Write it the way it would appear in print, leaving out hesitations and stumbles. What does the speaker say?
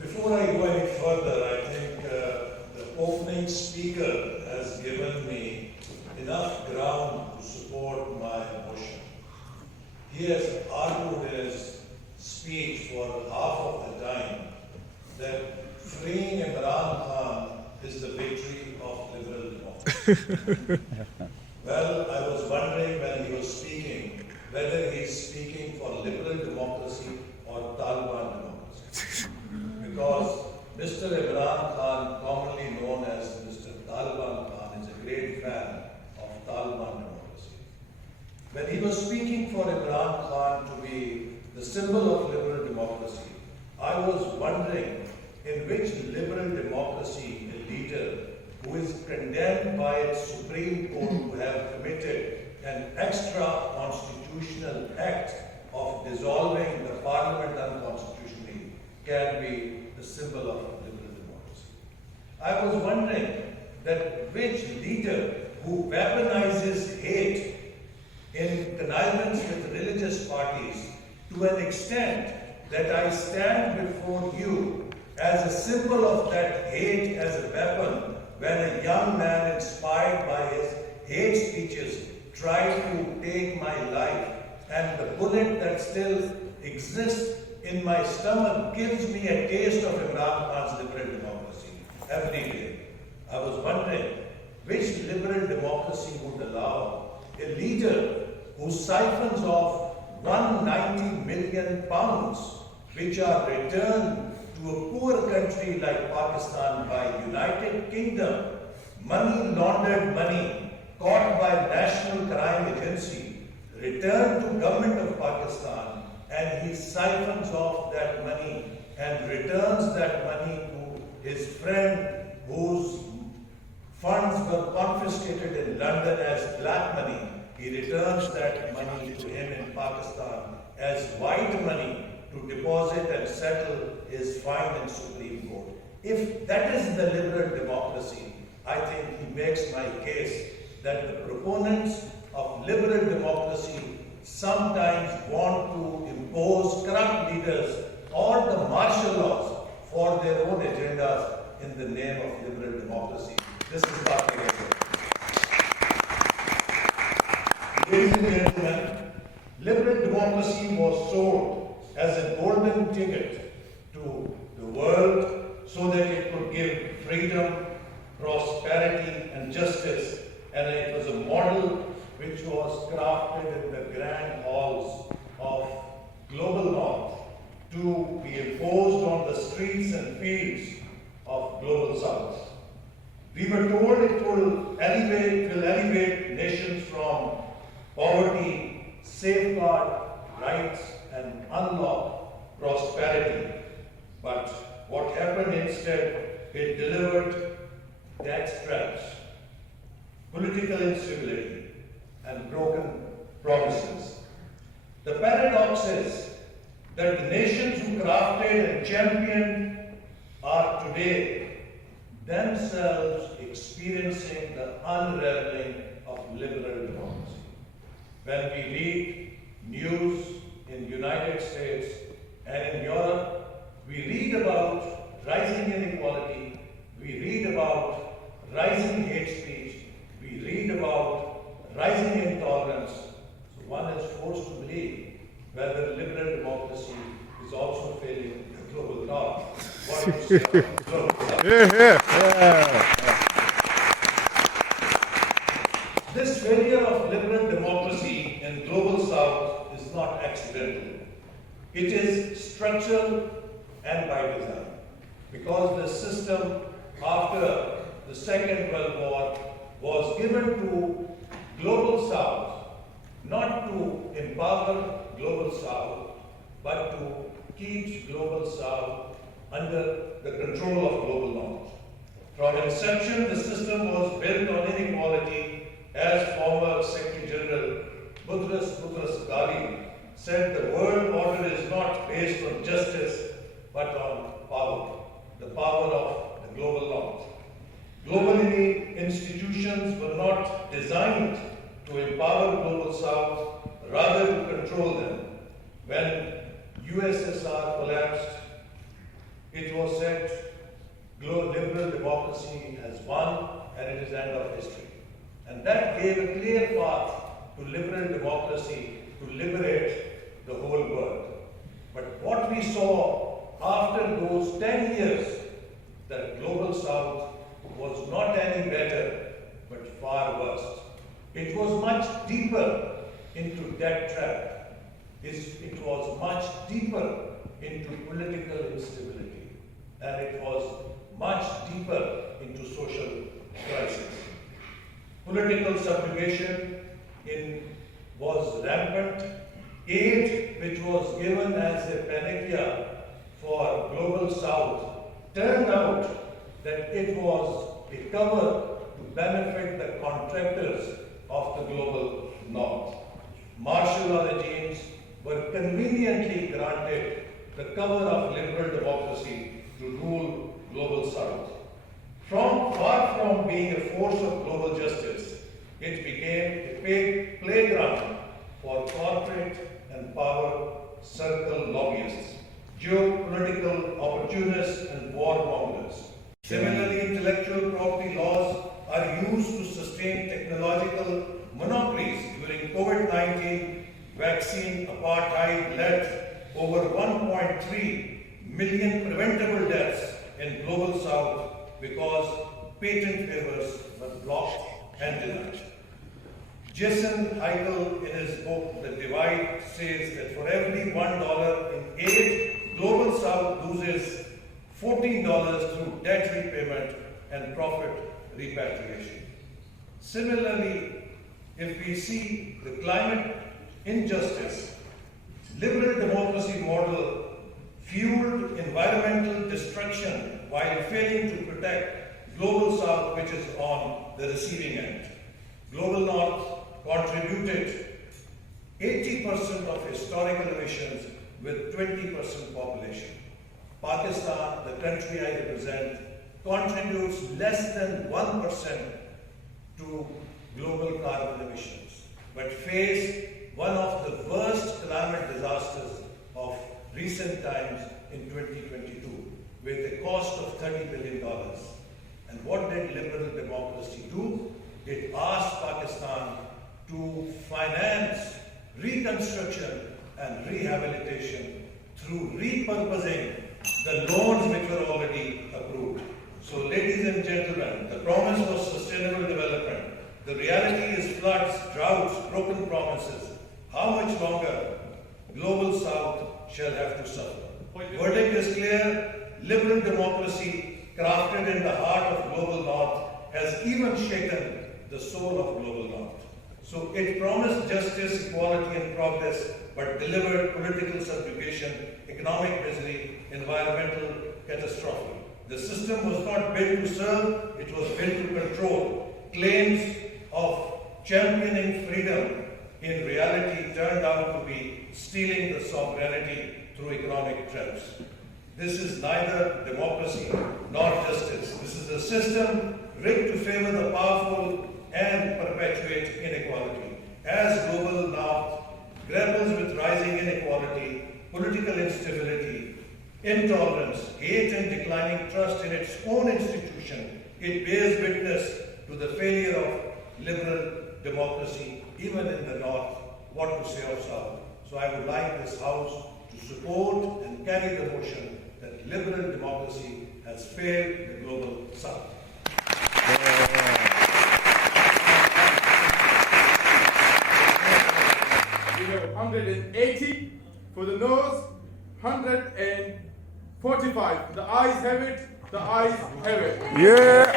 Before I go any further, I think the opening speaker has given me enough ground to support my motion. He has argued in his speech for half of the time that freeing Imran Khan is the victory of liberal democracy. Well, I was wondering when he was speaking whether he's speaking for liberal democracy or Taliban democracy. Because Mr. Imran Khan, commonly known as Mr. Taliban Khan, is a great fan of Taliban democracy. When he was speaking for Imran Khan to be the symbol of liberal democracy, I was wondering in which liberal democracy a leader who is condemned by its Supreme Court to have committed an extra constitutional act of dissolving the parliament unconstitutionally can be the symbol of liberal democracy. I was wondering that which leader who weaponizes hate in connivance with religious parties to an extent that I stand before you as a symbol of that hate as a weapon when a young man inspired by his hate speeches tried to take my life, and the bullet that still exists in my stomach gives me a taste of Imran Khan's liberal democracy every day. I was wondering which liberal democracy would allow a leader who siphons off 190 million pounds which are returned to a poor country like Pakistan by United Kingdom, money laundered money caught by National Crime Agency, returned to government of Pakistan, and he siphons off that money and returns that money to his friend whose funds were confiscated in London as black money. He returns that money to him in Pakistan as white money to deposit and settle his fine in Supreme Court. If that is the liberal democracy, I think he makes my case that the proponents of liberal democracy sometimes want to impose corrupt leaders or the martial laws for their own agendas in the name of liberal democracy. This is what we are. Ladies and gentlemen, liberal democracy was sold as a golden ticket to the world so that it could give freedom, prosperity, and justice, and it was a model which was crafted in the grand halls of global north to be imposed on the streets and fields of global south. We were told it will elevate nations from poverty, safeguard rights, and unlock prosperity. But what happened instead, it delivered tax traps, political instability, and broken promises. The paradox is that the nations who crafted and championed are today themselves experiencing the unraveling of liberal democracy. When we read news in the United States and in Europe, we read about rising inequality, we read about rising hate speech, we read about rising intolerance. So one is forced to believe whether liberal democracy is also failing the global north. What do you say about global north? This failure of liberal democracy in global south is not accidental. It is structural and by design. Because the system after the Second World War was given to global south, not to empower global south, but to keep global south under the control of global north. From inception, the system was built on inequality, as former Secretary General Boutros Ghali said, the world order is not based on justice, but on power, the power of the global north. Globally, institutions were not designed to empower global south, rather to control them. When USSR collapsed. It was said liberal democracy has won and it is end of history. And that gave a clear path to liberal democracy to liberate the whole world. But what we saw after those 10 years, that global south was not any better, but far worse. It was much deeper into debt trap. It was much deeper into political instability. And it was much deeper into social crisis. Political subjugation was rampant. Aid, which was given as a panacea for global south, turned out that it was a cover to benefit the contractors of the global north. Martial law regimes were conveniently granted the cover of liberal democracy to rule global south. Far from being a force of global justice, it became a playground for corporate and power circle lobbyists, geopolitical opportunists and warmongers. Similarly, intellectual property laws are used to sustain technological monopolies. During COVID-19, vaccine apartheid led over 1.3 million preventable deaths in global south because patent favors were blocked and denied. Jason Heikel, in his book The Divide, says that for every $1 in aid, global south loses $14 through debt repayment and profit repatriation. Similarly, if we see the climate injustice, liberal democracy model fueled environmental destruction while failing to protect global south, which is on the receiving end. Global north contributed 80% of historical emissions with 20% population. Pakistan, the country I represent, contributes less than 1% to global carbon emissions, but faced one of the worst climate disasters of recent times in 2022, with a cost of $30 billion. And what did liberal democracy do? It asked Pakistan to finance reconstruction and rehabilitation through repurposing the loans which were already approved. So, ladies and gentlemen, the promise was sustainable development. The reality is floods, droughts, broken promises. How much longer global south shall have to suffer? Verdict is clear. Liberal democracy, crafted in the heart of global north, has even shaken the soul of global north. So it promised justice, equality, and progress, but delivered political subjugation, economic misery, environmental catastrophe. The system was not built to serve, it was built to control. Claims of championing freedom in reality turned out to be stealing the sovereignty through economic traps. This is neither democracy nor justice. This is a system rigged to favor the powerful and perpetuate inequality. As global north grapples with rising inequality, political instability, intolerance, hate, and declining trust in its own institution, it bears witness to the failure of liberal democracy, even in the north, what to say of south. So I would like this House to support and carry the motion that liberal democracy has failed the global south. We have 180 for the nose, 145. The ayes have it, the ayes have it. Yeah.